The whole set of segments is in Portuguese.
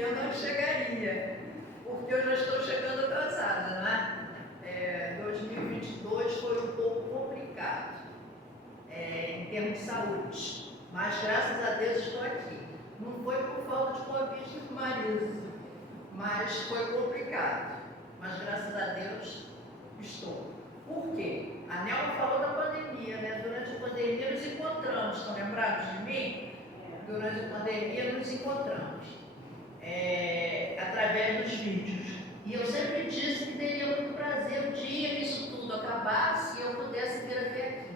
eu não chegaria, porque eu já estou chegando atrasada, né? 2022 foi um pouco complicado, em termos de saúde, mas graças a Deus estou aqui. Não foi por falta de convite do marido, mas foi complicado, mas graças a Deus estou. Por quê? A Nelma falou da pandemia, né? Durante a pandemia nos encontramos, estão lembrados de mim? Durante a pandemia nos encontramos, através dos vídeos. E eu sempre disse que teria muito prazer o dia que isso tudo acabasse e eu pudesse vir até aqui.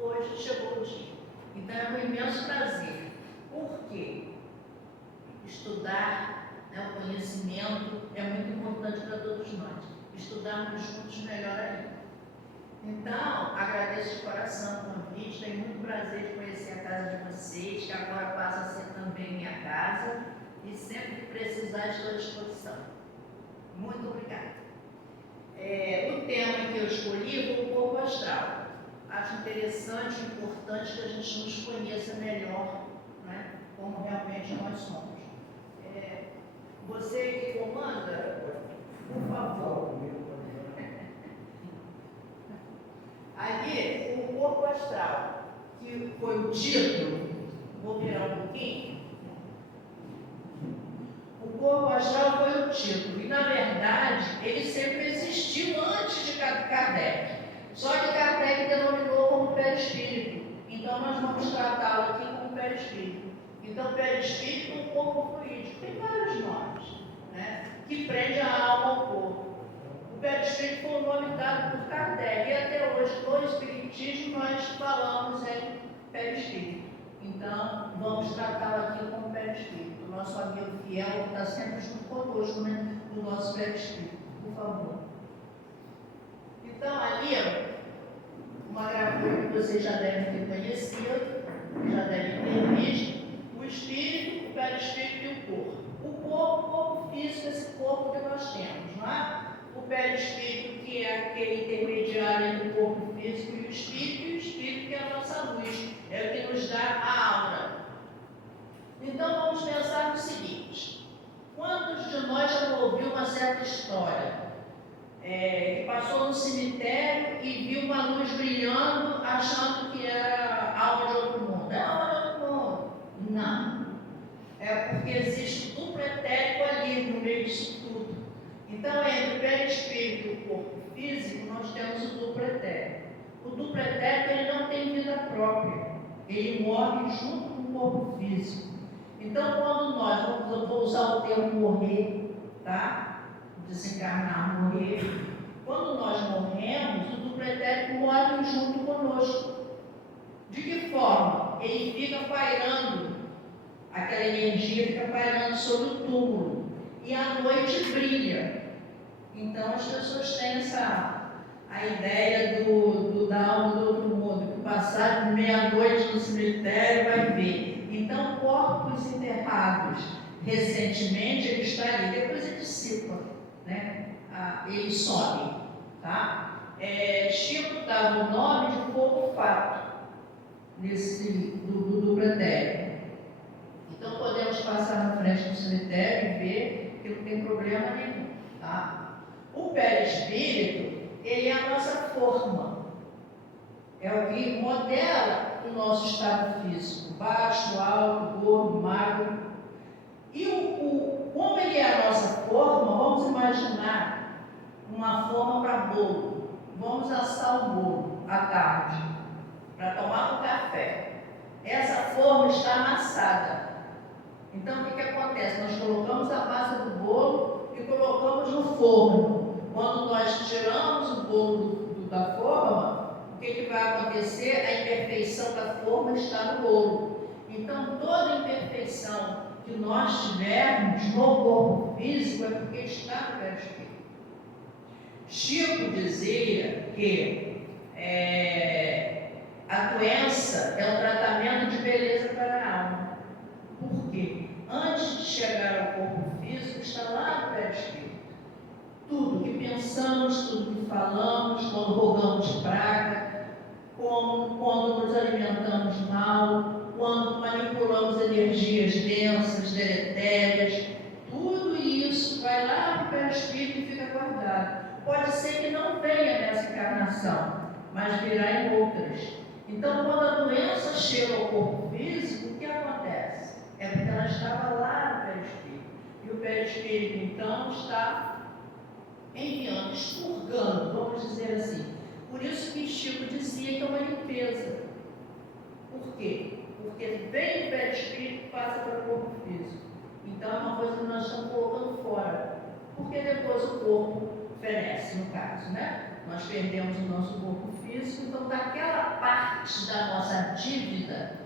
Hoje chegou o dia. Então é um imenso prazer. Por quê? Estudar, né, o conhecimento é muito importante para todos nós. Estudarmos juntos melhor ainda. Então, agradeço de coração o convite, tenho muito prazer de conhecer a casa de vocês, que agora passa a ser também minha casa, e sempre que precisar estou à disposição. Muito obrigada. O tema que eu escolhi foi o corpo astral. Acho interessante e importante que a gente nos conheça melhor, né, como realmente nós somos. Você que comanda, por favor. Ali, o corpo astral, que foi o título, vou virar um pouquinho. O corpo astral foi o título, e na verdade, ele sempre existiu antes de Kardec. Só que Kardec denominou como perispírito. Então, nós vamos tratá-lo aqui como perispírito. Então, perispírito é um corpo fluídico. Tem vários nomes, né, que prende a alma ao corpo. O perispírito foi o nome dado por Kardec, e até hoje, no Espiritismo, nós falamos em perispírito. Então, vamos tratá-lo aqui como perispírito. O nosso amigo fiel está sempre junto conosco, né, no nosso perispírito. Por favor. Então, ali, uma gravura que vocês já devem ter conhecido, já devem ter visto, o espírito, o perispírito e o corpo. O corpo físico, esse corpo que nós temos, não é? O perispírito, que é aquele intermediário entre o corpo físico e o espírito que é a nossa luz, é o que nos dá a aura. Então vamos pensar no seguinte: quantos de nós já ouviu uma certa história, que passou no cemitério e viu uma luz brilhando, achando que era alma de outro mundo? É alma de outro mundo? Não. É porque existe um duplo etérico ali no meio disso tudo. Então, entre o perispírito e o corpo físico, nós temos o duplo etérico. O duplo etérico, ele não tem vida própria. Ele morre junto com o corpo físico. Então, quando nós, vou usar o termo morrer, tá? Desencarnar, morrer. Quando nós morremos, o duplo etérico morre junto conosco. De que forma? Ele fica pairando, aquela energia fica pairando sobre o túmulo. E à noite brilha. Então as pessoas têm a ideia da alma do outro mundo, que passar de meia-noite no cemitério vai ver. Então, corpos enterrados recentemente, ele está ali, depois ele dissipa, né? Ele some, tá? Chico dava o nome de corpo fato do duplo etérico. Então podemos passar na frente do cemitério e ver que não tem problema nenhum, tá? O perispírito, ele é a nossa forma, é o que modela o nosso estado físico, baixo, alto, gordo, magro. E como ele é a nossa forma, vamos imaginar uma forma para bolo. Vamos assar o bolo à tarde, para tomar um café. Essa forma está amassada. Então, o que acontece? Nós colocamos a massa do bolo e colocamos no forno. Quando nós tiramos o bolo da forma, o que vai acontecer? A imperfeição da forma está no bolo. Então, toda imperfeição que nós tivermos no corpo físico é porque está no perispírito. Chico dizia que a doença é um tratamento de beleza para a alma. Por quê? Antes de chegar ao corpo físico, está lá no perispírito. Tudo que pensamos, tudo que falamos, quando rogamos praga, quando nos alimentamos mal, quando manipulamos energias densas, deletérias, tudo pode ser que não venha nessa encarnação, mas virá em outras. Então, quando a doença chega ao corpo físico, o que acontece? É porque ela estava lá no perispírito. E o perispírito, então, está enviando, expurgando, vamos dizer assim. Por isso que Chico dizia que é uma limpeza. Por quê? Porque vem do perispírito e passa para o corpo físico. Então é uma coisa que nós estamos colocando fora. Porque depois o corpo fenece, no caso, né? Nós perdemos o nosso corpo físico, então daquela parte da nossa dívida,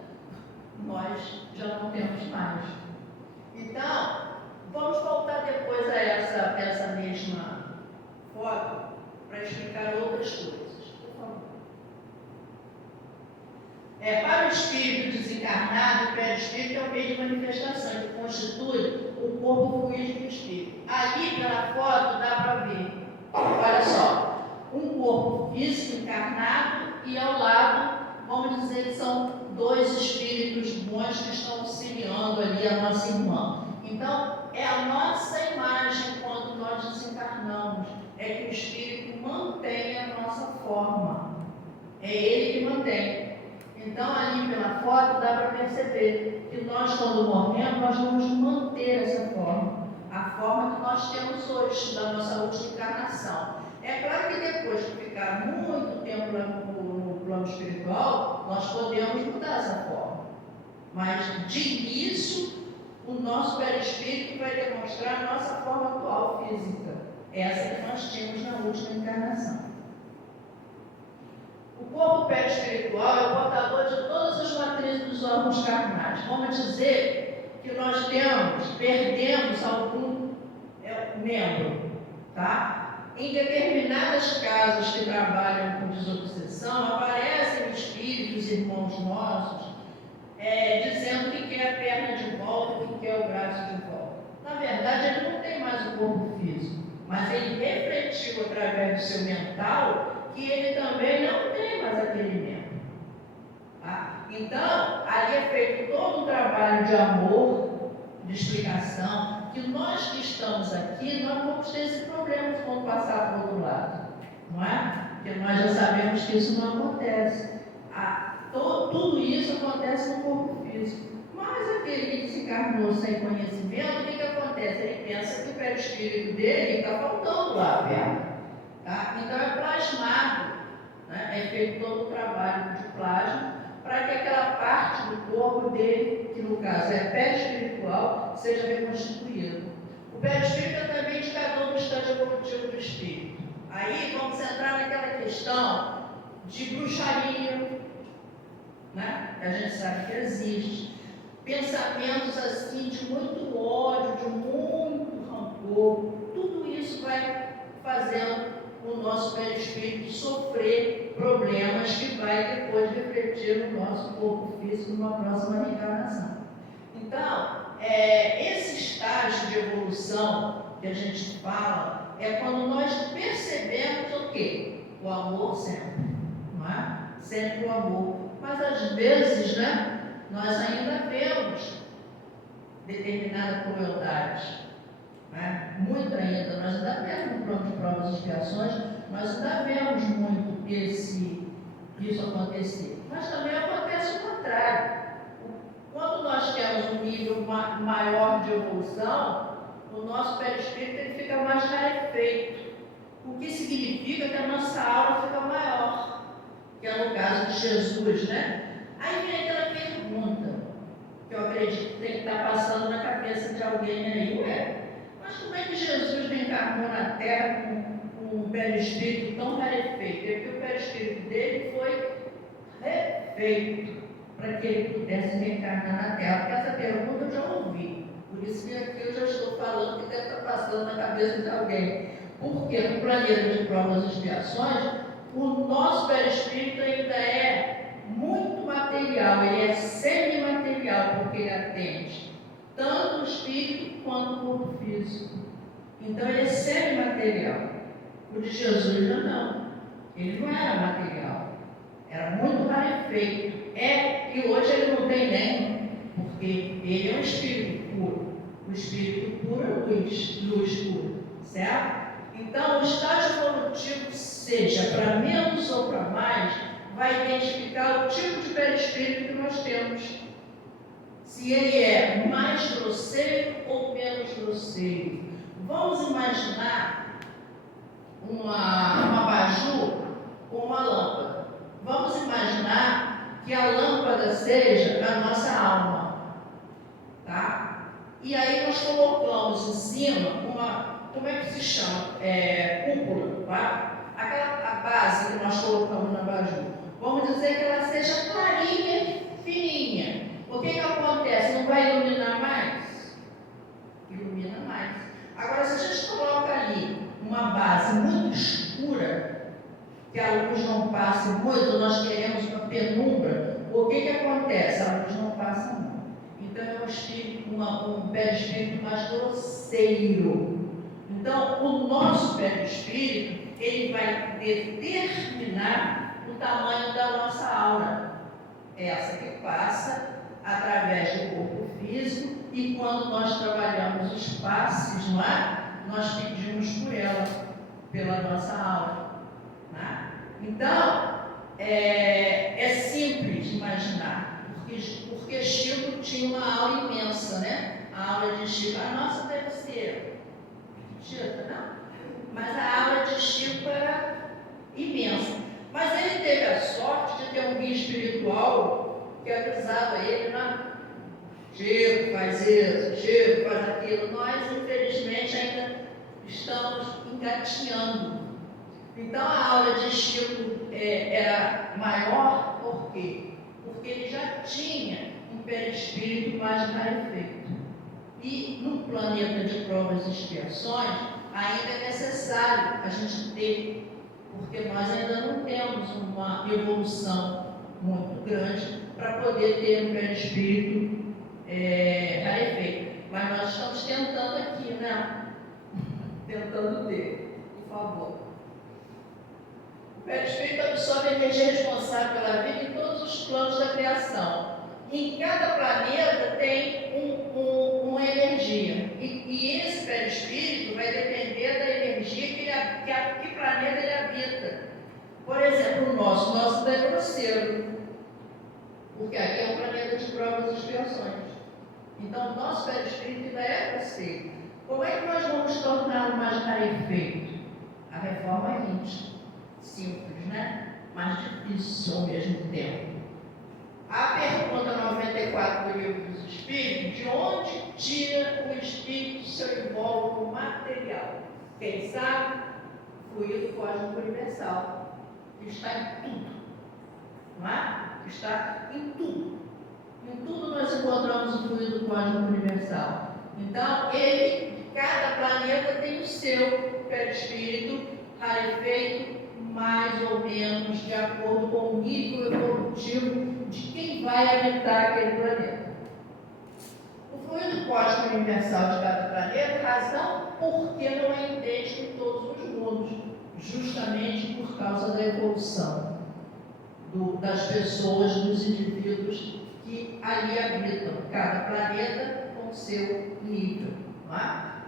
nós já não temos mais. Então, vamos voltar depois a essa mesma foto para explicar outras coisas. Para o espírito desencarnado, o perispírito é o meio de manifestação que constitui o corpo fluídico do espírito. Ali, pela foto, dá para ver, olha só, um corpo físico encarnado e ao lado, vamos dizer que são dois espíritos bons que estão auxiliando ali a nossa irmã. Então, é a nossa imagem quando nós desencarnamos, é que o espírito mantém a nossa forma. É ele que mantém. Então, ali pela foto, dá para perceber que nós, quando morremos, nós vamos manter essa forma. A forma que nós temos hoje, da nossa última encarnação. É claro que depois de ficar muito tempo no plano espiritual, nós podemos mudar essa forma. Mas, de início, o nosso perispírito vai demonstrar a nossa forma atual física. Essa que nós tínhamos na última encarnação. O corpo perispiritual é o portador de todas as matrizes dos órgãos carnais. Vamos dizer que nós perdemos algum membro, tá? Em determinadas casas que trabalham com desobsessão, aparecem espíritos, irmãos nossos, dizendo que quer a perna de volta, que quer o braço de volta. Na verdade, ele não tem mais o corpo físico, mas ele refletiu através do seu mental que ele também não tem mais aquele membro. Tá? Então, ali é feito todo um trabalho de amor, de explicação, que nós que estamos aqui, nós vamos ter esse problema quando passar para o outro lado. Não é? Porque nós já sabemos que isso não acontece. Tudo isso acontece no corpo físico. Mas aquele que desencarnou sem conhecimento, o que acontece? Ele pensa que o perispírito dele está faltando lá perto. Tá? Então é plasmado, né? É feito todo o trabalho de plasma para que aquela parte do corpo dele, que no caso é perispiritual, seja reconstituída. O perispírito é também indicador do estágio evolutivo do espírito. Aí vamos entrar naquela questão de bruxaria, né? Que a gente sabe que existe. Pensamentos assim de muito ódio, de muito rancor, tudo isso vai fazendo o nosso perispírito sofrer problemas que vai depois refletir no nosso corpo físico numa próxima reencarnação. Então, esse estágio de evolução que a gente fala é quando nós percebemos o quê? O amor sempre, não é? Sempre o amor. Mas às vezes, né, nós ainda vemos determinada crueldade. Muito ainda, nós ainda vemos no plano de provas e expiações, nós ainda vemos muito isso acontecer. Mas também acontece o contrário. Quando nós temos um nível maior de evolução, o nosso perispírito ele fica mais rarefeito, o que significa que a nossa aura fica maior, que é no caso de Jesus, né? Aí vem aquela pergunta, que eu acredito que tem que estar passando na cabeça de alguém aí, mas como é que Jesus reencarnou na Terra com um perispírito tão rarefeito? É porque o perispírito dele foi refeito para que ele pudesse reencarnar na Terra. Porque essa pergunta eu já ouvi. Por isso que aqui eu já estou falando que deve estar passando na cabeça de alguém. Porque no planeta de provas e expiações, o nosso perispírito ainda é muito material, ele é semimaterial, porque ele atende tanto o espírito quanto o corpo físico. Então ele é semimaterial. O de Jesus já não. Ele não era material. Era muito rarefeito. E hoje ele não tem nem, porque ele é um espírito puro. O espírito puro é luz pura. Certo? Então, o estágio evolutivo, seja para menos ou para mais, vai identificar o tipo de perispírito que nós temos. Se ele é mais grosseiro ou menos grosseiro. Vamos imaginar um abajur com uma lâmpada. Vamos imaginar que a lâmpada seja a nossa alma. Tá? E aí nós colocamos em cima como é que se chama? Cúpula, tá? A base que nós colocamos na abajur. Vamos dizer que ela seja clarinha, fininha. O que acontece? Não vai iluminar mais? Ilumina mais. Agora, se a gente coloca ali uma base muito escura, que a luz não passe muito, nós queremos uma penumbra, o que acontece? A luz não passa muito. Então, é um perispírito mais grosseiro. Então, o nosso perispírito, ele vai determinar o tamanho da nossa aura. Essa que passa através do corpo físico, e quando nós trabalhamos os passes, não é? Nós pedimos por ela, pela nossa aura. Né? Então, é simples imaginar, porque Chico tinha uma aura imensa, né? A aura de Chico, a nossa deve ser Chico, não? Mas a aura de Chico era imensa. Mas ele teve a sorte de ter um guia espiritual que avisava ele, né? Chico, faz isso, Chico, faz aquilo. Nós, infelizmente, ainda estamos engatinhando. Então, a aula de Chico era maior, por quê? Porque ele já tinha um perispírito mais rarefeito. E no planeta de provas e expiações, ainda é necessário a gente ter, porque nós ainda não temos uma evolução muito grande para poder ter um perispírito rarefeito. Mas nós estamos tentando aqui, né? Tentando ter, por favor. O perispírito absorve a energia responsável pela vida em todos os planos da criação. Em cada planeta tem uma energia. E esse perispírito vai depender da energia que planeta ele habita. Por exemplo, o nosso é grosseiro, porque aqui é um planeta de provas e expiações. Então, o nosso perispírito ainda é grosseiro. Como é que nós vamos torná-lo mais rarefeito? A reforma íntima. Simples, né? Mas difícil ao mesmo tempo. A pergunta 94 do Livro dos Espíritos: de onde tira o espírito seu invólucro material? Quem sabe? Fluido cósmico universal, que está em tudo, não é? Que está em tudo. Em tudo nós encontramos o fluido cósmico universal. Então, cada planeta tem o seu perispírito rarefeito, mais ou menos de acordo com o nível evolutivo de quem vai habitar aquele planeta. O fluido cósmico universal de cada planeta, razão porque não é idêntico em todos os mundos, justamente por causa da evolução das pessoas, dos indivíduos que ali habitam, cada planeta com seu nível.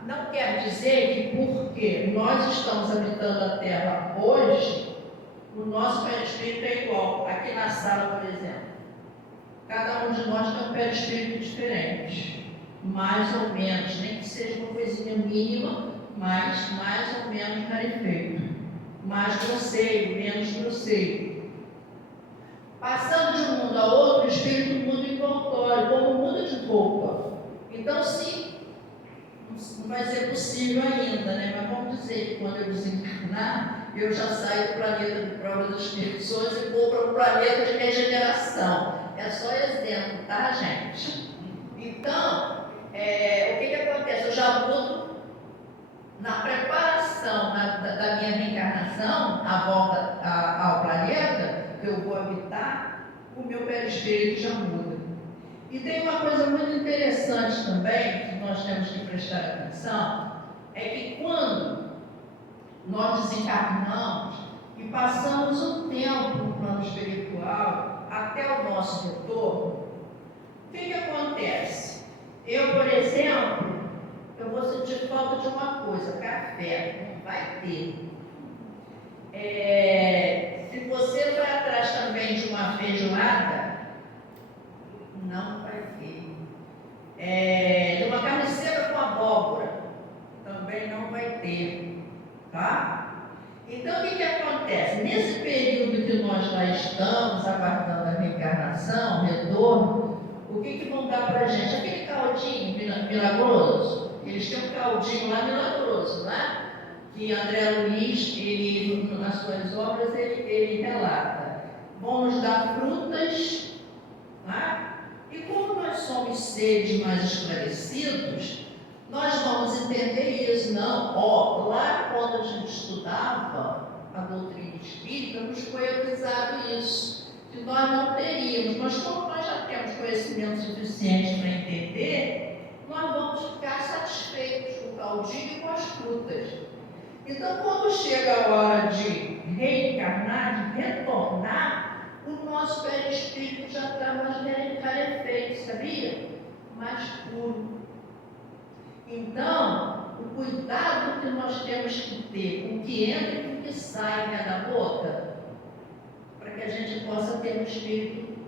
Não quer dizer que porque nós estamos habitando a Terra hoje, o nosso perispírito é igual. Aqui na sala, por exemplo, cada um de nós tem um perispírito diferente, mais ou menos, nem que seja uma coisinha mínima, mas mais ou menos rarefeito, mais grosseiro, menos grosseiro. Passando de um mundo a outro, o espírito muda envoltório, como muda de roupa. Então, sim, não vai ser possível ainda, né? Mas vamos dizer que quando eu desencarnar, eu já saio do planeta de provas das expiações e vou para um planeta de regeneração. É só exemplo, tá, gente? Então, o que acontece? Eu já mudo na preparação da minha reencarnação, a volta ao planeta que eu vou habitar, o meu perispírito já muda. E tem uma coisa muito interessante também, que nós temos que prestar atenção, é que quando nós desencarnamos e passamos um tempo no plano espiritual até o nosso retorno, o que acontece? Eu, por exemplo, eu vou sentir falta de uma coisa, café, não vai ter. Se você vai atrás também de uma feijoada, não vai ter. De uma carniceira com abóbora, também não vai ter. Tá? Então, o que acontece? Nesse período que nós lá estamos, aguardando a reencarnação, o retorno, o que vão dar para a gente? Aquele caldinho milagroso. Eles têm um caldinho lá milagroso, né? Que André Luiz, ele, nas suas obras, ele relata. Vão nos dar frutas, né? E como nós somos seres mais esclarecidos, nós vamos entender isso. Não, lá quando a gente estudava a doutrina espírita, nos foi avisado isso, que nós não teríamos, mas como nós já temos conhecimento suficiente para entender, nós vamos ficar satisfeitos com o caldinho e com as frutas. Então, quando chega a hora de reencarnar, de retornar, o nosso perispírito já está mais rarefeito, sabia? Mais puro. Então, o cuidado que nós temos que ter com o que entra e com o que sai da boca, para que a gente possa ter um espírito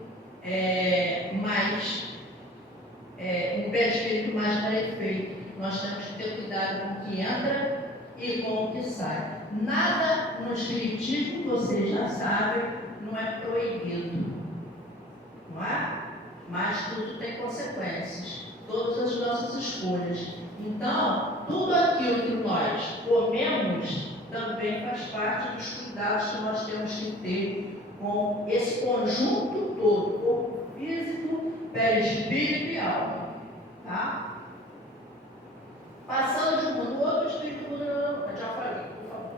um perispírito mais rarefeito. Nós temos que ter cuidado com o que entra e com o que sai. Nada no espiritismo, vocês já sabem, não é proibido, não é? Mas tudo tem consequências, todas as nossas escolhas. Então, tudo aquilo que nós comemos também faz parte dos cuidados que nós temos que ter com esse conjunto todo, corpo físico, perispírito e alma. Tá? Passando de um mundo outro, o espírito muda. Já falei, por favor.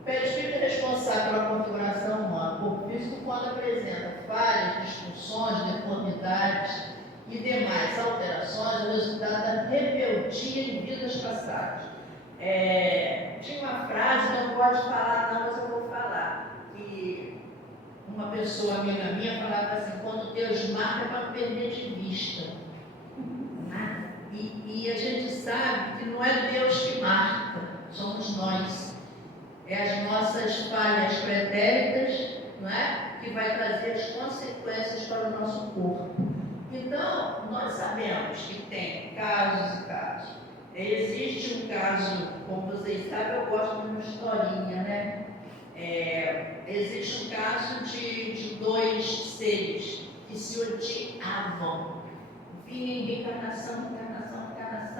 O perispírito é responsável pela configuração humana. O corpo físico, quando apresenta falhas, disfunções, deformidades e demais alterações, é o resultado da rebeldia em vidas passadas. Tinha uma frase, não pode falar não, mas eu vou falar, que uma pessoa amiga minha falava assim: quando Deus marca, é para não perder de vista. E a gente sabe que não é Deus que marca, somos nós. As nossas falhas pretéritas, não é? Que vai trazer as consequências para o nosso corpo. Então, nós sabemos que tem casos e casos. Existe um caso, como vocês sabem, eu gosto de uma historinha, né? Existe um caso de dois seres que se odiavam. Vinham em reencarnação,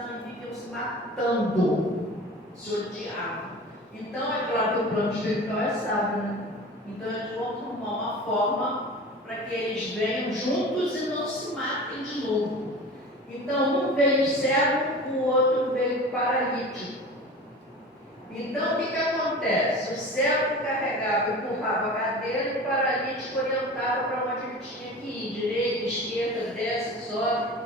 e viviam se matando, se odiavam. Então, é claro que o plano espiritual é sábio, né? Então, eles vão tomar uma forma para que eles venham juntos e não se matem de novo. Então, um veio cego, o outro veio paralítico. Então, o que acontece? O cego carregava e empurrava a cadeira e o paralítico orientava para onde ele tinha que ir, direita, esquerda, desce, sobe.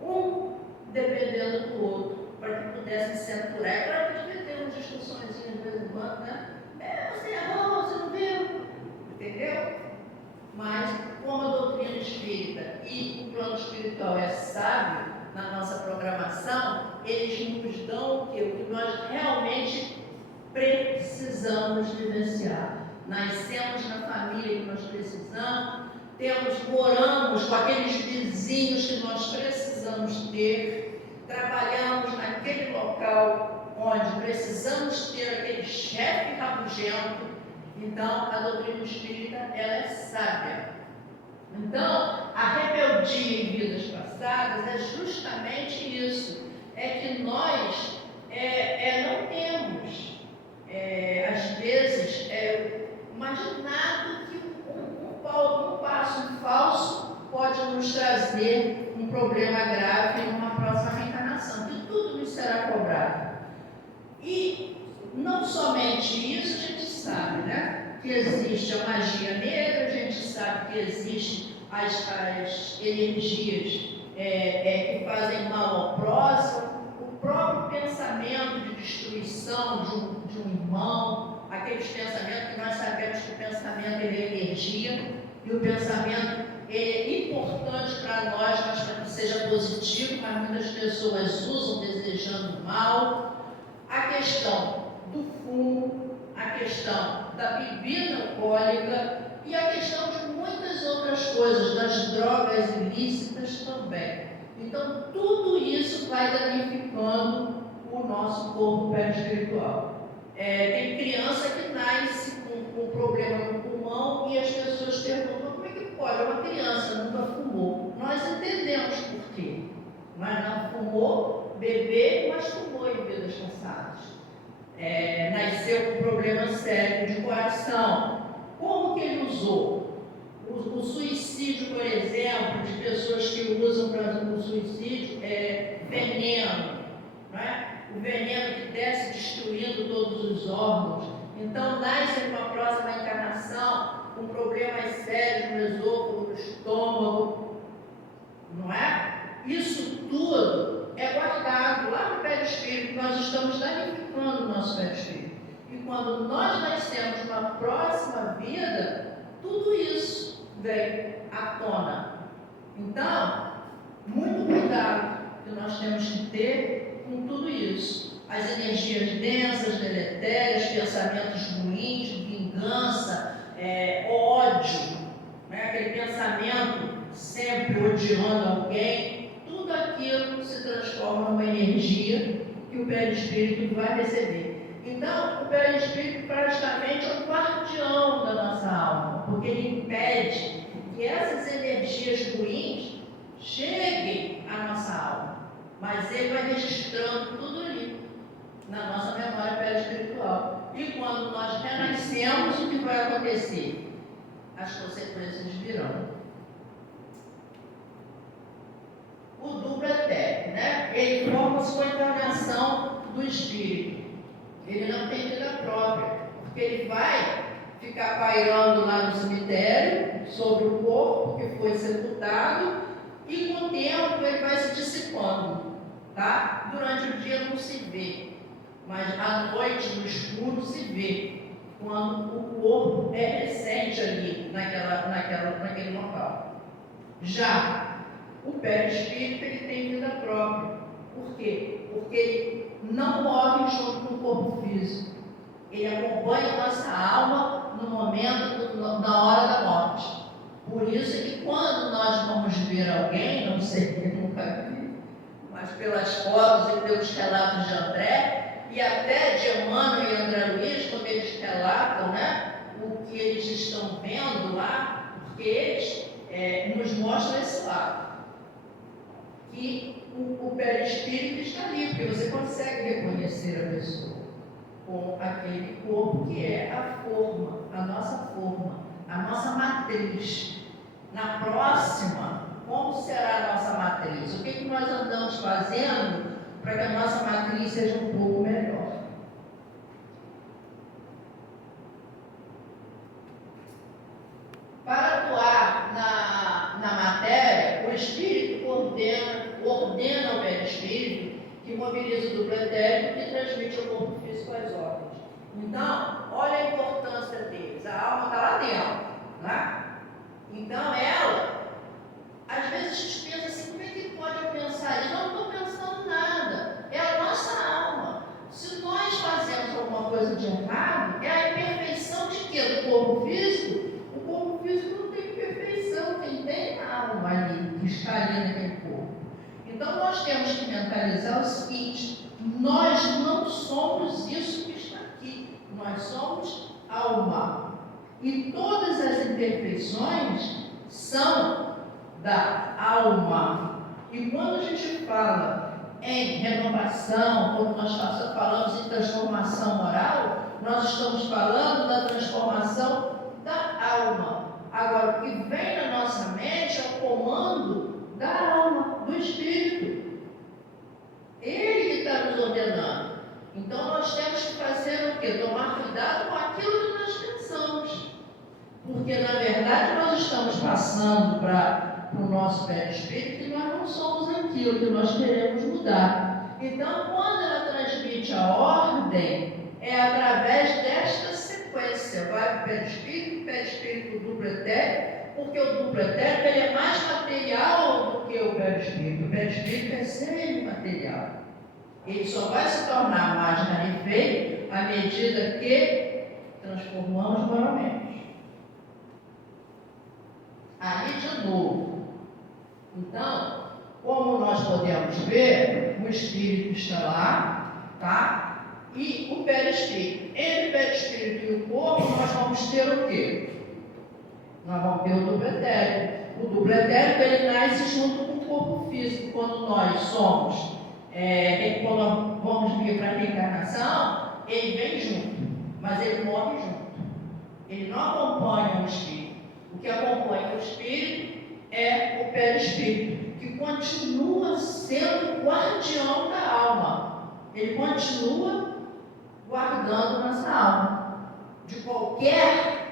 Um dependendo do outro, para que pudessem se aturar. É claro que devia ter umas discussões de vez em quando, né? Você errou, você não viu, entendeu? Mas, como a doutrina espírita e o plano espiritual é sábio na nossa programação, eles nos dão o que nós realmente precisamos vivenciar. Nascemos na família que nós precisamos, moramos com aqueles vizinhos que nós precisamos ter, trabalhamos naquele local onde precisamos ter aquele chefe rabugento. Então, a doutrina espírita, ela é sábia. Então, a rebeldia em vidas passadas é justamente isso, é que nós não temos, às vezes, imaginado que um passo falso pode nos trazer um problema grave em uma próxima reencarnação, que tudo nos será cobrado. E não somente isso, a gente sabe, né? Que existe a magia negra, a gente sabe que existem as energias que fazem mal ao próximo, o próprio pensamento de destruição de um irmão, aqueles pensamentos que nós sabemos que o pensamento é energia, e o pensamento é importante para nós, mas para que seja positivo, mas muitas pessoas usam desejando mal. A questão do fumo, a questão da bebida alcoólica e a questão de muitas outras coisas, das drogas ilícitas também. Então, tudo isso vai danificando o nosso corpo perispiritual. Tem criança que nasce com problema no pulmão e as pessoas perguntam como é que pode, uma criança nunca fumou. Nós entendemos por quê. Mas não fumou, bebeu, mas fumou em vidas passadas. Nasceu com problema sério de coração. Como que ele usou? O suicídio, por exemplo, de pessoas que usam para o suicídio veneno, não é? O veneno que desce destruindo todos os órgãos. Então, nasce numa próxima encarnação com problemas sérios no esôfago, no estômago, não é? Isso tudo é guardado lá no perispírito, nós estamos danificando o nosso perispírito. E quando nós nascemos numa próxima vida, tudo isso vem à tona. Então, muito cuidado que nós temos que ter com tudo isso. As energias densas, deletérias, pensamentos ruins, vingança, ódio, né? Aquele pensamento sempre odiando alguém, tudo aquilo se transforma numa energia que o perispírito vai receber. Então, o perispírito praticamente é o guardião da nossa alma, porque ele impede que essas energias ruins cheguem à nossa alma, mas ele vai registrando tudo ali na nossa memória perispiritual. E quando nós renascemos, o que vai acontecer? As consequências virão. O duplo etérico, né? Ele forma-se com a encarnação do espírito. Ele não tem vida própria, porque ele vai ficar pairando lá no cemitério sobre o corpo que foi sepultado e com o tempo ele vai se dissipando, tá? Durante o dia não se vê, mas à noite no escuro se vê, quando o corpo é recente ali naquele local. Já o perispírito, ele tem vida própria. Por quê? Porque ele não morre junto com o corpo físico. Ele acompanha a nossa alma no momento, na hora da morte. Por isso é que quando nós vamos ver alguém, não sei, eu nunca vi, mas pelas fotos e pelos relatos de André, e até de Emmanuel e André Luiz, quando eles relatam, né, o que eles estão vendo lá, porque eles nos mostram esse lado. Que o perispírito está ali, porque você consegue reconhecer a pessoa com aquele corpo que é a forma, a nossa matriz. Na próxima, como será a nossa matriz? O que nós andamos fazendo para que a nossa matriz seja um pouco melhor? Para atuar na matéria, o espírito ordena o perispírito, que mobiliza o duplo etérico e transmite ao corpo físico as ordens. Então, olha a importância deles. A alma está lá dentro, né? Então, ela, às vezes a gente pensa assim, como é que pode eu pensar isso? Eu não estou pensando nada. É a nossa alma. Se nós fazemos alguma coisa de errado, é a imperfeição de quê? Do corpo físico? O corpo físico não tem perfeição, quem tem a alma ali, que está ali naquele corpo. Então, nós temos que mentalizar o seguinte: nós não somos isso que está aqui, nós somos alma. E todas as imperfeições são da alma. E quando a gente fala em renovação, quando nós falamos em transformação moral, nós estamos falando da transformação da alma. Agora, o que vem na nossa mente é o comando da alma, do espírito. Ele que está nos ordenando. Então, nós temos que fazer o quê? Tomar cuidado com aquilo que nós pensamos. Porque, na verdade, nós estamos passando para o nosso perispírito e nós não somos aquilo que nós queremos mudar. Então, quando ela transmite a ordem, é através desta sequência. Vai para o perispírito duplo etérico, Porque o duplo etérico ele é mais material do que o perispírito. O perispírito é semi-material. Ele só vai se tornar mais rarefeito à medida que transformamos moralmente. Aí de novo. Então, como nós podemos ver, o espírito está lá, tá? E o perispírito. Entre o perispírito e o corpo, nós vamos ter o quê? Nós vamos ter o duplo etérico. O duplo etérico ele nasce junto com o corpo físico. Quando nós somos, quando vamos vir para a reencarnação, ele vem junto, mas ele morre junto. Ele não acompanha o espírito. O que acompanha o espírito é o perispírito, que continua sendo o guardião da alma. Ele continua guardando nossa alma de qualquer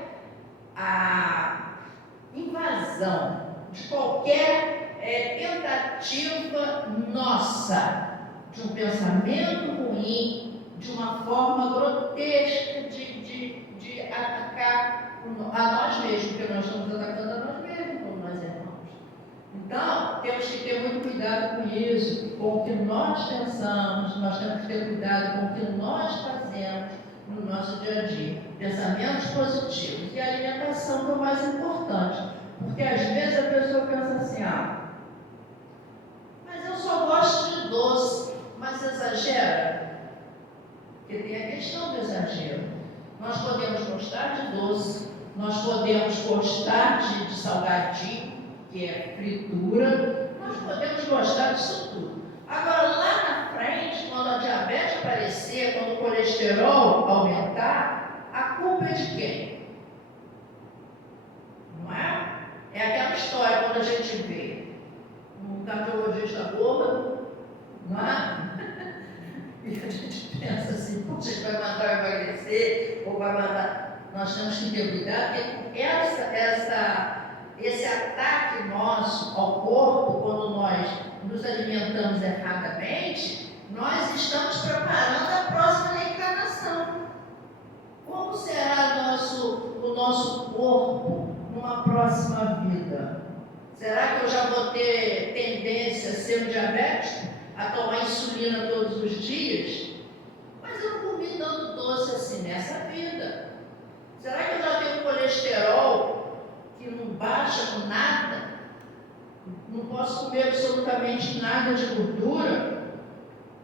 invasão, de qualquer tentativa nossa, de um pensamento ruim, de uma forma grotesca de atacar a nós mesmos, porque nós estamos atacando a nós mesmos, como nós irmãos. Então, temos que ter muito cuidado com isso, com o que nós pensamos, nós temos que ter cuidado com o que nós fazemos no nosso dia a dia. Pensamentos positivos. E a alimentação que é o mais importante. Porque às vezes a pessoa pensa assim, mas eu só gosto de doce, mas exagera. Porque tem a questão do exagero. Nós podemos gostar de doce, nós podemos gostar de salgadinho, que é fritura, nós podemos gostar disso tudo. Agora, lá na frente, quando a diabetes aparecer, quando o colesterol aumentar, a culpa é de quem? Não é? É aquela história quando a gente vê um cardiologista gordo, não é? E a gente pensa assim, puxa, vai mandar emagrecer, ou vai mandar. Nós temos que ter cuidado, porque esse ataque nosso ao corpo, quando nós nos alimentamos erradamente, nós estamos preparando a próxima reencarnação. Como será o nosso corpo numa próxima vida? Será que eu já vou ter tendência a ser um diabético? A tomar insulina todos os dias? Mas eu não comi tanto doce assim nessa vida. Será que eu já tenho colesterol que não baixa com nada? Não posso comer absolutamente nada de gordura?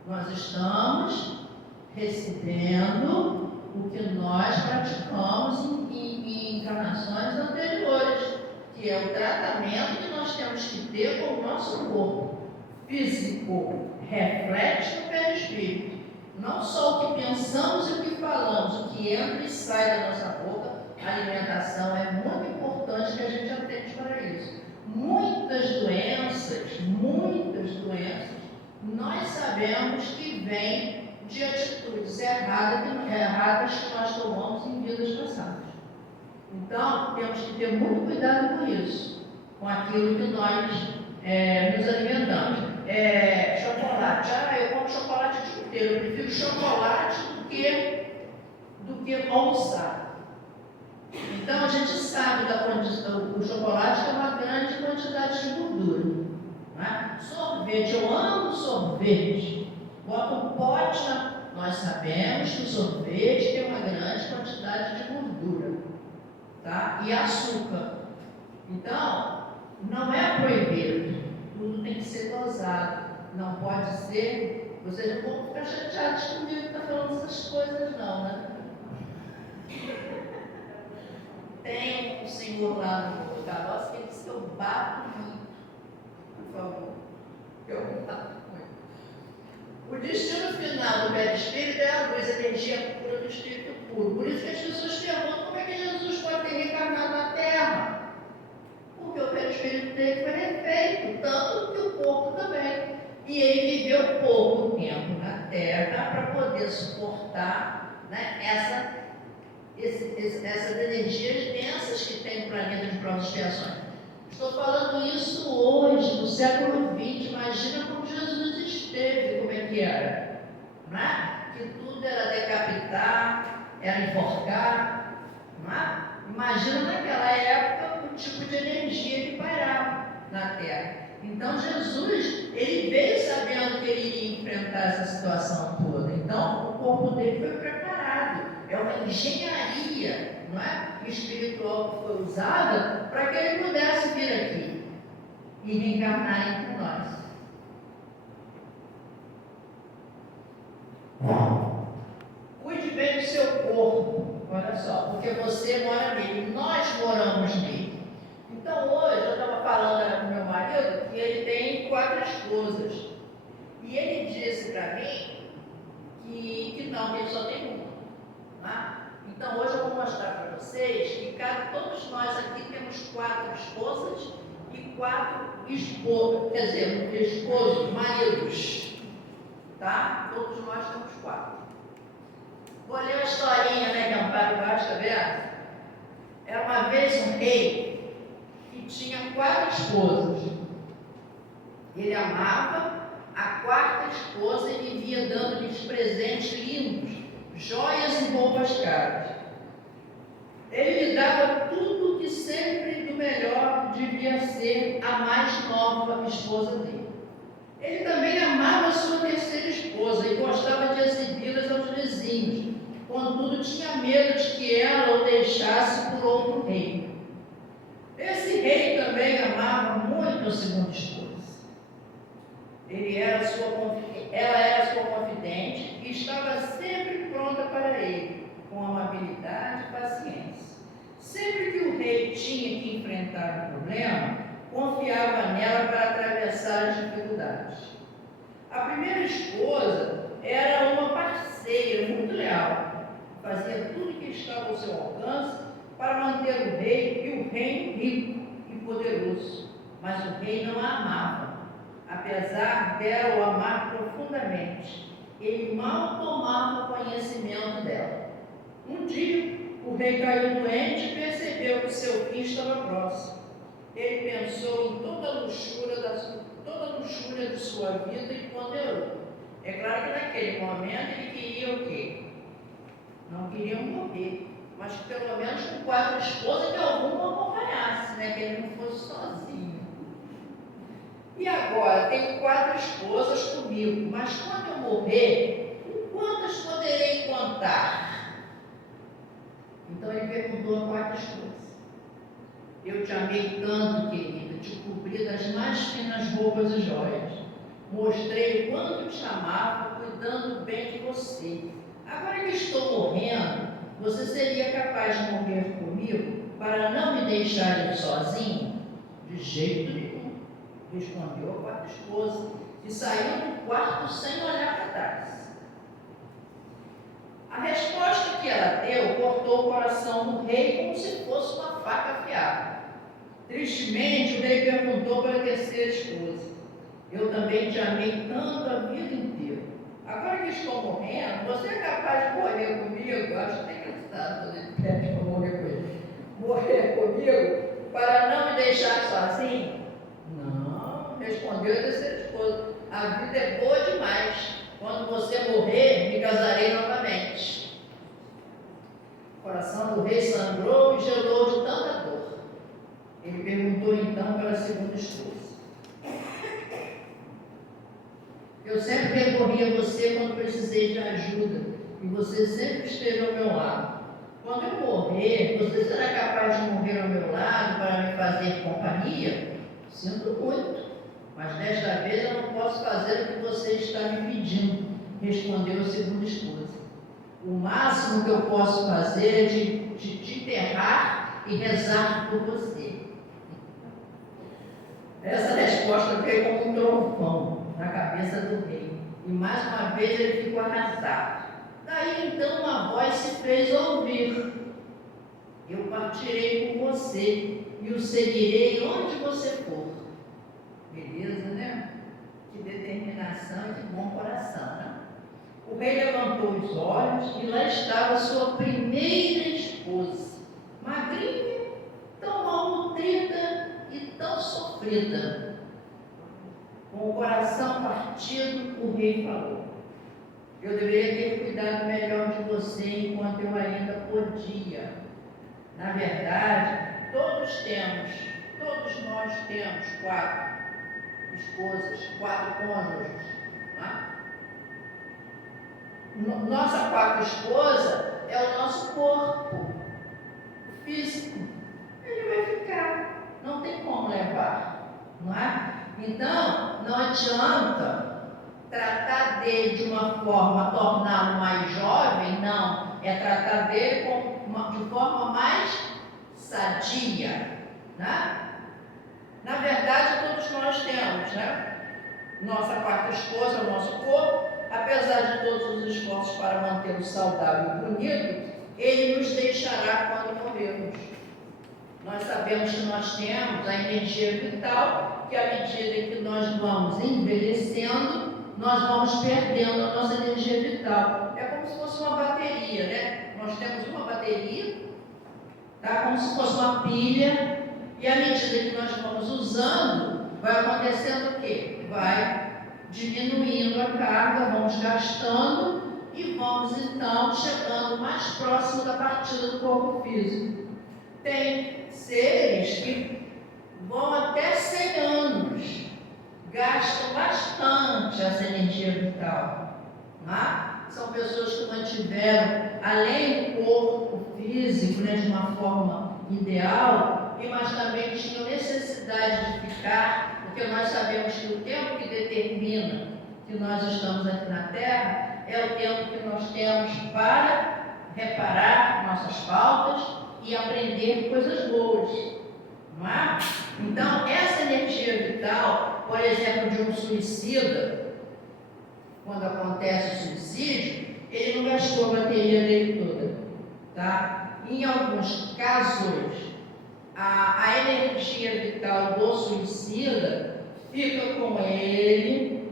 Nós estamos recebendo o que nós praticamos em encarnações anteriores, que é o tratamento que nós temos que ter com o nosso corpo físico, reflete no perispírito. Não só o que pensamos e o que falamos, o que entra e sai da nossa boca. A alimentação é muito importante que a gente atente para isso. Muitas doenças, nós sabemos que vêm de atitudes erradas que nós tomamos em vidas passadas. Então, temos que ter muito cuidado com isso, com aquilo que nós nos alimentamos. Chocolate. Eu como chocolate o dia inteiro. Eu prefiro chocolate do que almoçar. Então, a gente sabe o chocolate tem uma grande quantidade de gordura. Né? Sorvete, eu amo sorvete. Bota um pote, nós sabemos que o sorvete tem uma grande quantidade de gordura, tá? E açúcar. Então, não é proibido. Tudo tem que ser dosado. Não pode ser. Vocês não vão ficar chateados comigo que está falando essas coisas, não, né? Tem um senhor lá no Carroça que disse que eu bato muito. Por favor. Eu bato muito. O destino final do perispírito é a luz, a energia pura do espírito puro. Por isso que as pessoas perguntam como é que Jesus pode ter reencarnado na Terra. Porque o perispírito dele foi refeito, tanto que o corpo também. E ele viveu pouco tempo na Terra para poder suportar, né, essas energias densas que tem o planeta de provas e expiações. Estou falando isso hoje, no século XX. Imagina como Jesus esteve, como é que era. Não é? Que tudo era decapitar, era enforcar. Não é? Imagina naquela época tipo de energia que pairava na terra. Então Jesus, ele veio sabendo que ele iria enfrentar essa situação toda. Então o corpo dele foi preparado. É uma engenharia, não é, espiritual que foi usada para que ele pudesse vir aqui e reencarnar entre nós. Cuide bem do seu corpo, olha só, porque você mora nele, nós moramos nele. Então hoje eu estava falando com meu marido que ele tem 4 esposas. E ele disse para mim que não, que ele só tem uma. Tá? Então hoje eu vou mostrar para vocês que todos nós aqui temos 4 esposas e 4 esposos, quer dizer, esposos, maridos. Tá? Todos nós temos 4. Vou ler uma historinha, né, que Amparo Vaz, tá vendo? Era uma vez um rei que tinha 4 esposas. Ele amava a 4ª esposa e vivia dando-lhes presentes lindos, joias e roupas caras. Ele lhe dava tudo que sempre do melhor devia ser a mais nova esposa dele. Ele também amava a sua 3ª esposa e gostava de exibi-las aos vizinhos. Contudo, tinha medo de que ela o deixasse por outro rei. Esse rei também amava muito a 2ª esposa. Ela era sua confidente e estava sempre pronta para ele, com amabilidade e paciência. Sempre que o rei tinha que enfrentar um problema, confiava nela para atravessar as dificuldades. A primeira esposa era uma parceira muito leal. Fazia tudo que estava ao seu alcance para manter o rei e o reino rico e poderoso. Mas o rei não a amava, apesar dela o amar profundamente. Ele mal tomava conhecimento dela. Um dia, o rei caiu doente e percebeu que seu fim estava próximo. Ele pensou em toda a luxúria de sua vida e ponderou. É claro que naquele momento ele queria o quê? Não queria morrer, mas pelo menos com 4 esposas que alguma acompanhasse, né? Que ele não fosse sozinho. E agora, tenho 4 esposas comigo, mas quando eu morrer, com quantas poderei contar? Então ele perguntou a 4 esposas. Eu te amei tanto, querida, te cobri das mais finas roupas e joias. Mostrei o quanto te amava, cuidando bem de você. Agora que estou morrendo, você seria capaz de morrer comigo para não me deixar ir sozinho? De jeito nenhum, respondeu a 4 esposas, e saiu do quarto sem olhar para trás. A resposta que ela deu cortou o coração do rei como se fosse uma faca afiada. Tristemente, o rei perguntou para a 3ª esposa: eu também te amei tanto a vida inteira. Agora que estou morrendo, você é capaz de morrer comigo? Eu acho até engraçado quando ele pede para morrer com ele. Morrer comigo para não me deixar sozinho? Não, respondeu a 3ª esposa. A vida é boa demais. Quando você morrer, me casarei novamente. O coração do rei sangrou e gelou de tanta dor. Ele perguntou então para a 2ª esposa: eu sempre recorri a você quando precisei de ajuda, e você sempre esteve ao meu lado. Quando eu morrer, você será capaz de morrer ao meu lado para me fazer companhia? Sinto muito, mas desta vez eu não posso fazer o que você está me pedindo, respondeu a 2ª esposa. O máximo que eu posso fazer é de te enterrar e rezar por você. Essa resposta veio como um trovão na cabeça do rei, e mais uma vez ele ficou arrasado. Daí então uma voz se fez ouvir: eu partirei com você e o seguirei onde você for. Beleza, né? Que determinação e que bom coração, né? O rei levantou os olhos e lá estava sua primeira esposa, magrinha, tão malnutrida e tão sofrida. Com o coração partido, o rei falou: eu deveria ter cuidado melhor de você enquanto eu ainda podia. Na verdade, todos nós temos 4 esposas, 4 cônjuges. Tá? Nossa quarta esposa é o nosso corpo físico. Ele vai ficar, não tem como levar, não é? Então, não adianta tratar dele de uma forma, torná-lo mais jovem, não. É tratar dele de forma mais sadia, né? Na verdade, todos nós temos, né? Nossa quarta esposa, o nosso corpo, apesar de todos os esforços para mantê-lo saudável e bonito, ele nos deixará quando morrermos. Nós sabemos que nós temos a energia vital, que à medida que nós vamos envelhecendo, nós vamos perdendo a nossa energia vital. É como se fosse uma bateria, né? Nós temos uma bateria, tá? Como se fosse uma pilha, e à medida que nós vamos usando, vai acontecendo o quê? Vai diminuindo a carga, vamos gastando e vamos então chegando mais próximo da partida do corpo físico. Tem seres que vão até 100 anos, gastam bastante essa energia vital. Né? São pessoas que mantiveram, além do corpo físico, né, de uma forma ideal, mas também tinham necessidade de ficar, porque nós sabemos que o tempo que determina que nós estamos aqui na Terra é o tempo que nós temos para reparar nossas faltas e aprender coisas boas, não é? Então, essa energia vital, por exemplo, de um suicida, quando acontece o suicídio, ele não gastou a bateria dele toda, tá? Em alguns casos, a energia vital do suicida fica com ele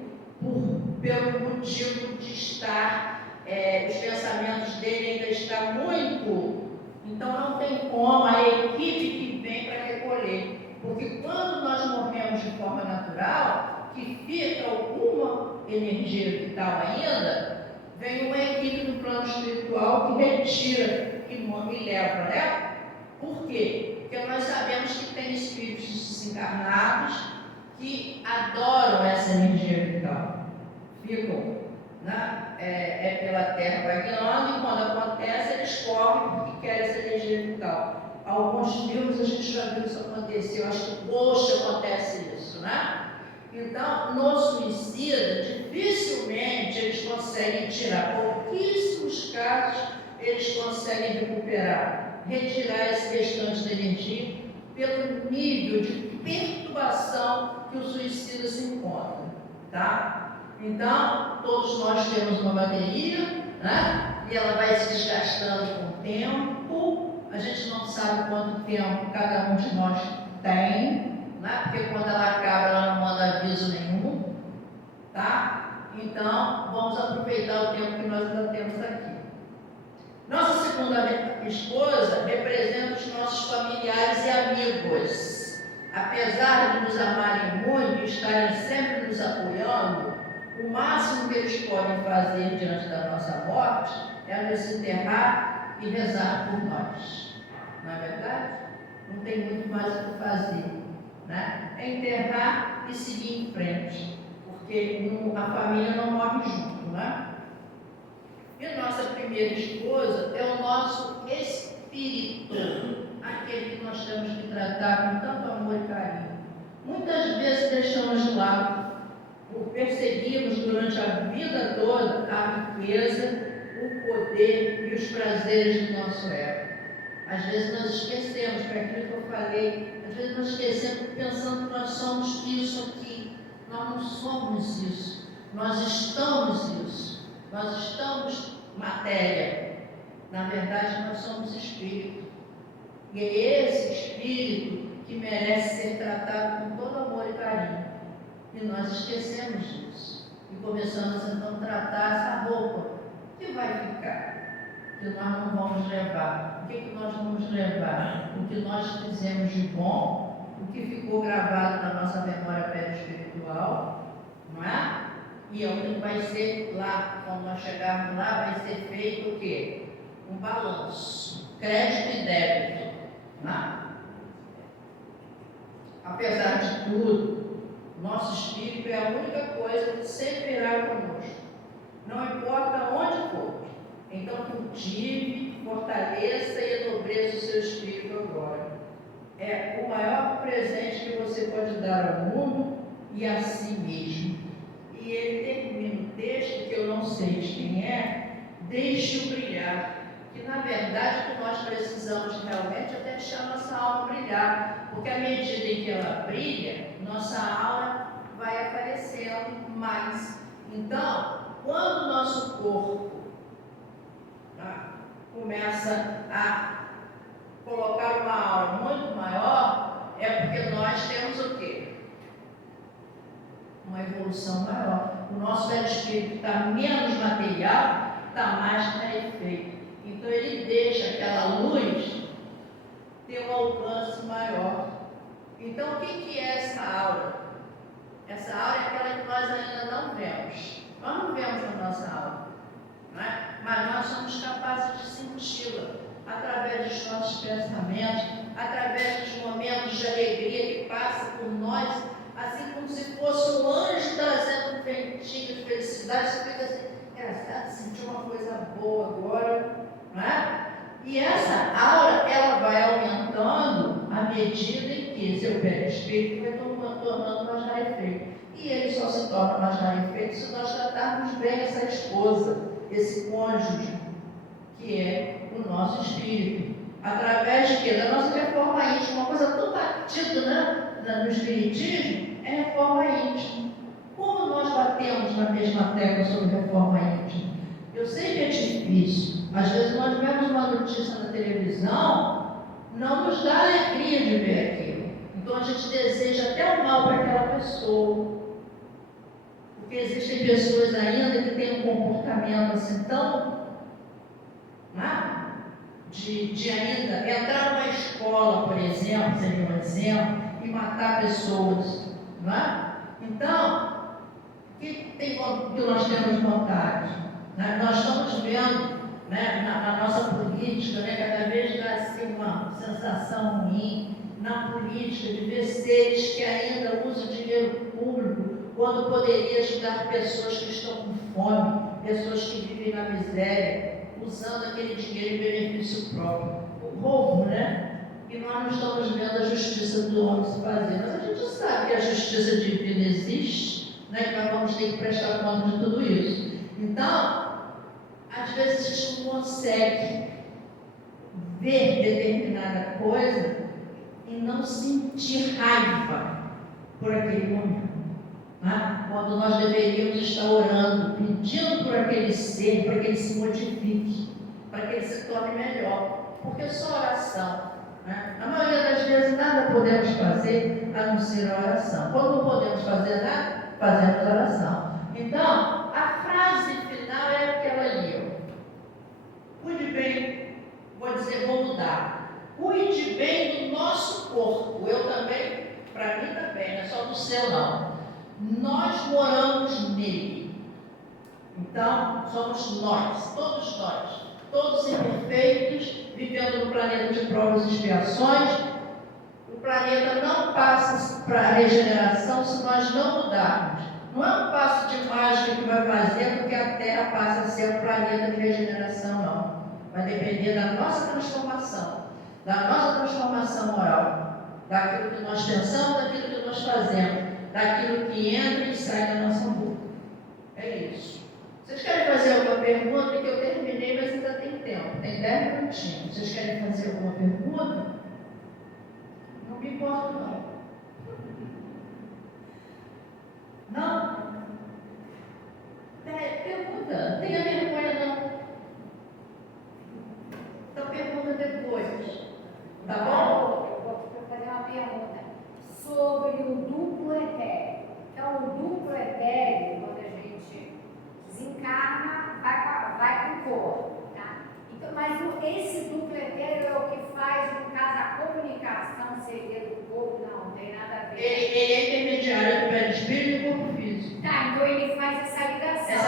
pelo motivo de estar, os pensamentos dele ainda estão muito. Então não tem como a equipe que vem para recolher, porque quando nós morremos de forma natural, que fica alguma energia vital ainda, vem uma equipe do plano espiritual que retira e leva, né? Por quê? Porque nós sabemos que tem espíritos desencarnados que adoram essa energia vital. Ficam, né? Pela terra vagueando, e quando acontece, eles correm porque querem essa energia vital. Alguns filmes a gente já viu isso acontecer, eu acho que o Ghost acontece isso, né? Então, no suicida, dificilmente eles conseguem tirar, pouquíssimos casos eles conseguem retirar esse restante da energia pelo nível de perturbação que o suicida se encontra, tá? Então, todos nós temos uma bateria, né? E ela vai se desgastando com o tempo. A gente não sabe quanto tempo cada um de nós tem, né? Porque quando ela acaba, ela não manda aviso nenhum, tá? Então, vamos aproveitar o tempo que nós ainda temos aqui. Nossa segunda esposa representa os nossos familiares e amigos. Apesar de nos amarem muito e estarem sempre nos apoiando, o máximo que eles podem fazer diante da nossa morte é nos enterrar e rezar por nós. Não é verdade? Não tem muito mais o que fazer, né? É enterrar e seguir em frente, porque a família não morre junto, né? E nossa primeira esposa é o nosso espírito, aquele que nós temos que tratar com tanto amor e carinho. Muitas vezes deixamos de lado, por perseguirmos durante a vida toda a riqueza, o poder e os prazeres do nosso ego. Às vezes nós esquecemos, foi aquilo que eu falei, às vezes nós esquecemos pensando que nós somos isso aqui. Nós não somos isso, nós estamos isso. Nós estamos matéria, na verdade nós somos espírito. E é esse espírito que merece ser tratado com todo amor e carinho. E nós esquecemos disso. E começamos então a tratar essa roupa que vai ficar, que nós não vamos levar. O que nós vamos levar? O que nós fizemos de bom, o que ficou gravado na nossa memória perispiritual, não é? E é o que vai ser lá, quando nós chegarmos lá, vai ser feito o quê? Um balanço, crédito e débito. Né? apesar de tudo, nosso espírito é a única coisa que sempre irá conosco, não importa onde for. Então cultive, fortaleça e enobrece o seu espírito agora. É o maior presente que você pode dar ao mundo e a si mesmo. E ele termina o texto, que eu não sei de quem é, deixe-o brilhar. Que na verdade o que nós precisamos realmente é deixar nossa alma brilhar, porque à medida em que ela brilha, nossa alma vai aparecendo mais. Então, quando o nosso corpo começa a colocar uma aura muito maior, é porque nós temos o quê? Uma evolução maior. O nosso velho espírito está menos material, está mais rarefeito. Então ele deixa aquela luz ter um alcance maior. Então o que é essa aura? Essa aura é aquela que nós ainda não vemos. Nós não vemos a nossa aura, não é? Mas nós somos capazes de senti-la através dos nossos pensamentos, através dos momentos de alegria que passam por nós, assim como se fosse um anjo trazendo um ventinho de felicidade. Você fica assim, engraçado, sentiu uma coisa boa agora, não é? E essa aura, ela vai aumentando à medida em que seu perispírito vai tornando mais rarefeito. E ele só se torna mais rarefeito se nós tratarmos bem essa esposa, esse cônjuge, que é o nosso espírito. Através de quê? Da nossa reforma íntima. Uma coisa tão batida, né? No espiritismo, é reforma íntima. Como nós batemos na mesma tecla sobre reforma íntima? Eu sei que é difícil. Às vezes nós vemos uma notícia na televisão, não nos dá alegria de ver aquilo. Então a gente deseja até o mal para aquela pessoa. Porque existem pessoas ainda que têm um comportamento assim tão, né? de ainda entrar numa escola, por exemplo, seria um exemplo, e matar pessoas, não é? Então, o que nós temos vontade? Né? Nós estamos vendo, né, na nossa política, né, cada vez dá assim, uma sensação ruim na política de ver seres que ainda usam dinheiro público quando poderia ajudar pessoas que estão com fome, pessoas que vivem na miséria, usando aquele dinheiro em benefício próprio. O roubo, né? E nós não estamos vendo a justiça do homem se fazer. Mas a gente sabe que a justiça divina existe, né? Que nós vamos ter que prestar conta de tudo isso. Então, às vezes a gente não consegue ver determinada coisa e não sentir raiva por aquele momento. Né? Quando nós deveríamos estar orando, pedindo por aquele ser, para que ele se modifique, para que ele se torne melhor. Porque só oração, né? A maioria das vezes nada podemos fazer a não ser a oração. Quando não podemos fazer nada, fazemos a oração. Então, a frase final é aquela ali, ó. Cuide bem, vou mudar. Cuide bem do nosso corpo. Eu também, para mim também, não é só do seu não. Nós moramos nele. Então, somos nós, todos imperfeitos, vivendo no planeta de provas e expiações. O planeta não passa para a regeneração se nós não mudarmos. Não é um passo de mágica que vai fazer porque a Terra passa a ser um planeta de regeneração, não. Vai depender da nossa transformação moral, daquilo que nós pensamos, daquilo que nós fazemos, daquilo que entra e sai da nossa boca. É isso. Vocês querem fazer alguma pergunta? Que eu terminei, mas ainda tem tempo. Tem 10 minutinhos. Vocês querem fazer alguma pergunta? Não me importo, não. Não? Pergunta. Não tenha vergonha, não. Então pergunta depois. Tá bom? Eu vou fazer uma pergunta sobre o duplo etéreo. Então, o duplo etéreo, quando a gente desencarna, vai para o corpo, tá? Então, mas esse duplo etéreo é o que faz, no caso, a comunicação seria do corpo? Não tem nada a ver. Ele é intermediário do perispírito e do corpo físico. Tá, então ele faz essa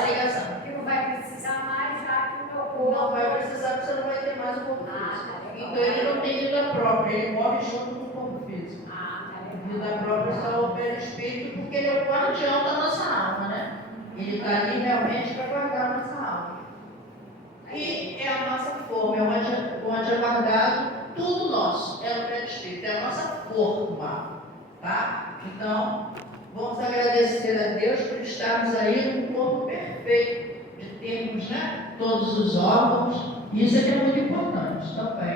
ligação. Que não vai precisar mais, já que o meu corpo... Não vai precisar, porque você não vai ter mais o corpo físico. Tá. Então ele não tem vida própria, ele morre junto com o corpo físico. Tá legal. Vida própria só o perispírito, porque ele é o guardião da nossa alma, né? Ele está ali realmente para guardar a nossa alma. E é a nossa forma, é onde é guardado tudo nosso, é o perispírito, é a nossa forma, tá? Então, vamos agradecer a Deus por estarmos aí num corpo perfeito, de termos, né, todos os órgãos. Isso é que é muito importante também,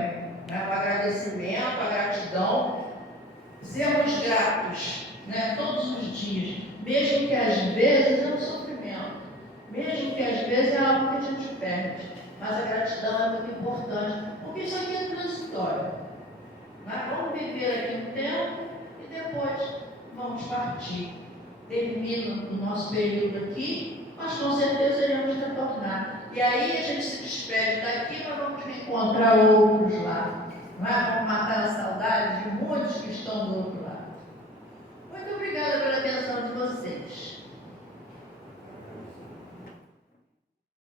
né? O agradecimento, a gratidão, sermos gratos, né, todos os dias, mesmo que às vezes é um sofrimento, mesmo que às vezes é algo que a gente perde, mas a gratidão é muito importante, porque isso aqui é transitório. Né? Vamos viver aqui um tempo e depois vamos partir. Termina o nosso período aqui, mas com certeza iremos retornar. E aí a gente se despede daqui, mas vamos encontrar outros lá. Não é? Vamos matar a saudade de muitos.